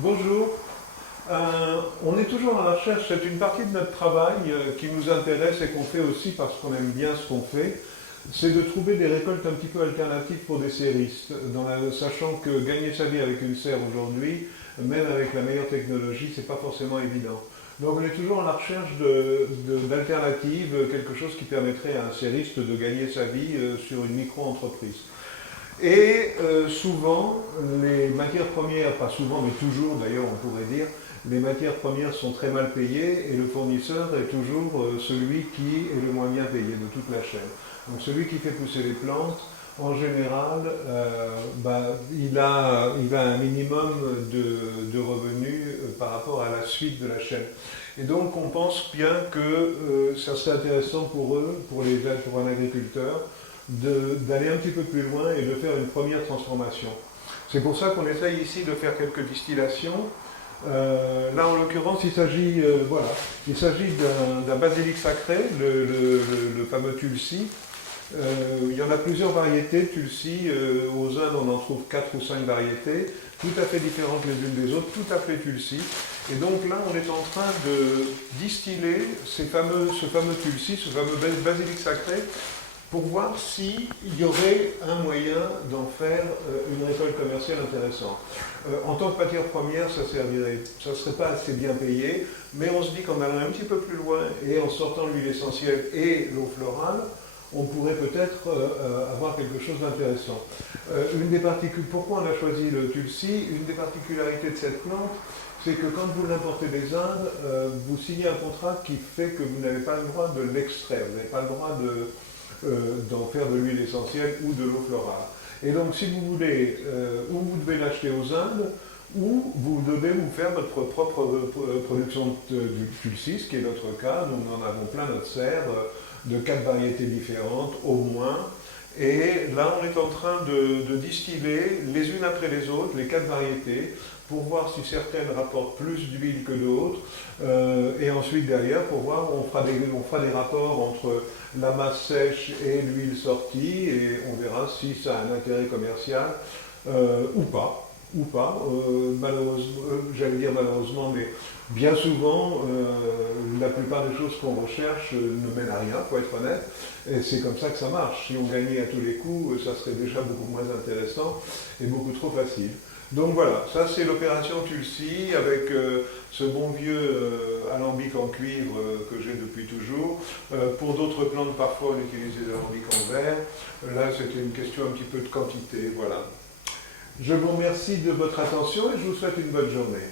Bonjour. On est toujours à la recherche, c'est une partie de notre travail qui nous intéresse et qu'on fait aussi parce qu'on aime bien ce qu'on fait, c'est de trouver des récoltes un petit peu alternatives pour des serristes, sachant que gagner sa vie avec une serre aujourd'hui, même avec la meilleure technologie, c'est pas forcément évident. Donc on est toujours à la recherche d'alternatives, quelque chose qui permettrait à un serriste de gagner sa vie sur une micro-entreprise. Et souvent, les matières premières, pas souvent, mais toujours d'ailleurs on pourrait dire, les matières premières sont très mal payées et le fournisseur est toujours celui qui est le moins bien payé de toute la chaîne. Donc celui qui fait pousser les plantes, en général, il a un minimum de revenus par rapport à la suite de la chaîne. Et donc on pense bien que ça serait intéressant pour eux, pour un agriculteur, d'aller un petit peu plus loin et de faire une première transformation. C'est pour ça qu'on essaye ici de faire quelques distillations. Là, en l'occurrence, il s'agit d'un basilic sacré, le fameux tulsi. Il y en a plusieurs variétés de tulsi. Aux Indes, on en trouve 4 ou 5 variétés, tout à fait différentes les unes des autres, tout appelées tulsi. Et donc là, on est en train de distiller ce fameux tulsi, ce fameux basilic sacré, pour voir s'il y aurait un moyen d'en faire une récolte commerciale intéressante. En tant que matière première, ça servirait, ça ne serait pas assez bien payé, mais on se dit qu'en allant un petit peu plus loin et en sortant l'huile essentielle et l'eau florale, on pourrait peut-être avoir quelque chose d'intéressant. Pourquoi on a choisi le tulsi? Une des particularités de cette plante, c'est que quand vous l'importez des Indes, vous signez un contrat qui fait que vous n'avez pas le droit de l'extraire, vous n'avez pas le droit d'en faire de l'huile essentielle ou de l'eau florale. Et donc si vous voulez, ou vous devez l'acheter aux Indes, ou vous devez vous faire votre propre production du tulsi, ce qui est notre cas. Nous en avons plein notre serre, de 4 variétés différentes au moins. Et là, on est en train de distiller les unes après les autres, les 4 variétés, pour voir si certaines rapportent plus d'huile que d'autres. Et ensuite, derrière, pour voir, on fera des rapports entre la masse sèche et l'huile sortie, et on verra si ça a un intérêt commercial ou pas. Malheureusement, j'allais dire malheureusement, mais bien souvent, la plupart des choses qu'on recherche ne mènent à rien, pour être honnête, et c'est comme ça que ça marche. Si on gagnait à tous les coups, ça serait déjà beaucoup moins intéressant et beaucoup trop facile. Donc voilà, ça c'est l'opération Tulsi avec ce bon vieux alambic en cuivre que j'ai depuis toujours. Pour d'autres plantes, parfois on utilise des alambics en verre. Là c'était une question un petit peu de quantité, voilà. Je vous remercie de votre attention et je vous souhaite une bonne journée.